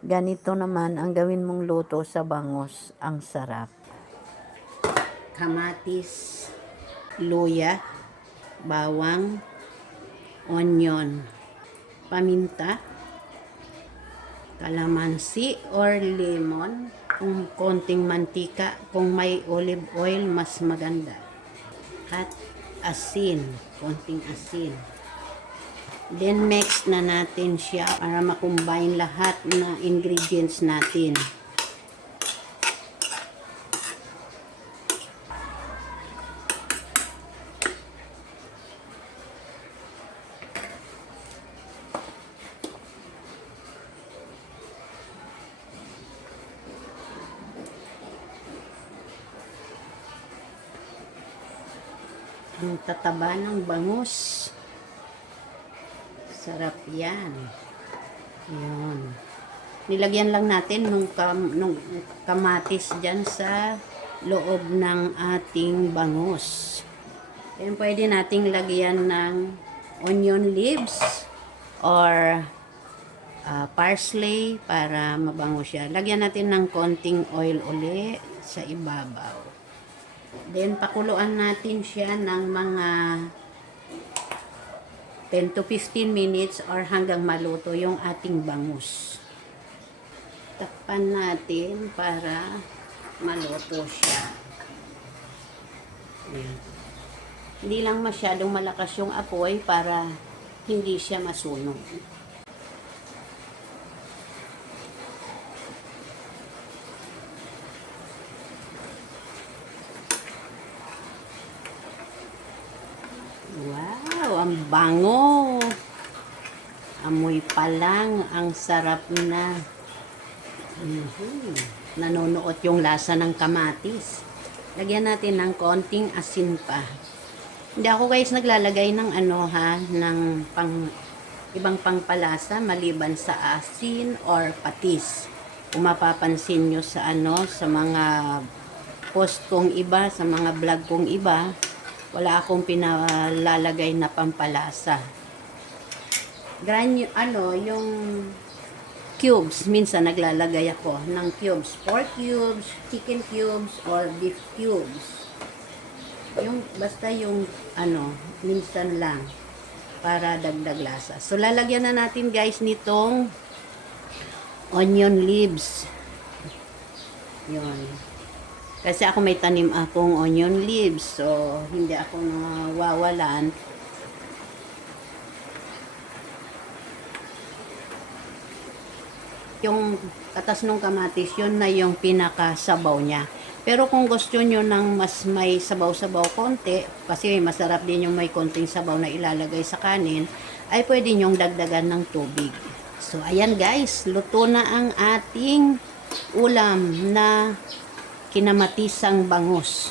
Ganito naman ang gawin mong luto sa bangus. Ang sarap. Kamatis, luya, bawang, onion, paminta, kalamansi or lemon, kung konting mantika, kung may olive oil mas maganda, at asin, konting asin. Then mix na natin siya para makombine lahat na ingredients natin. Ang tataba ng bangus. Sarap yan. Yun. Nilagyan lang natin nung kamatis dyan sa loob ng ating bangus. Then pwede nating lagyan ng onion leaves or parsley para mabango siya. Lagyan natin ng konting oil uli sa ibabaw. Then pakuluan natin siya ng mga 10 to 15 minutes or hanggang maluto yung ating bangus. Takpan natin para maluto siya. Ayan. Hindi lang masyadong malakas yung apoy para hindi siya masunog. Wow, ang bango. Amoy pa lang, ang sarap na. Nanonood yung lasa ng kamatis. Lagyan natin ng konting asin pa. Hindi ako guys naglalagay ng ng ibang pangpalasa maliban sa asin or patis. Kung mapapansin nyo sa sa mga post kong iba, sa mga vlog kong iba, wala akong pinalalagay na pampalasa. Yung cubes, minsan naglalagay ako ng cubes, pork cubes, chicken cubes, or beef cubes. Basta yung minsan lang para dagdag lasa. So lalagyan na natin guys nitong onion leaves. Yun. Kasi ako may tanim akong onion leaves, so hindi ako nawawalan. Yung katas ng kamatis, yun na yung pinakasabaw niya. Pero kung gusto nyo ng mas may sabaw-sabaw konti, kasi masarap din yung may konting sabaw na ilalagay sa kanin, ay pwede nyong dagdagan ng tubig. So ayan guys, luto na ang ating ulam na kinamatisang bangus.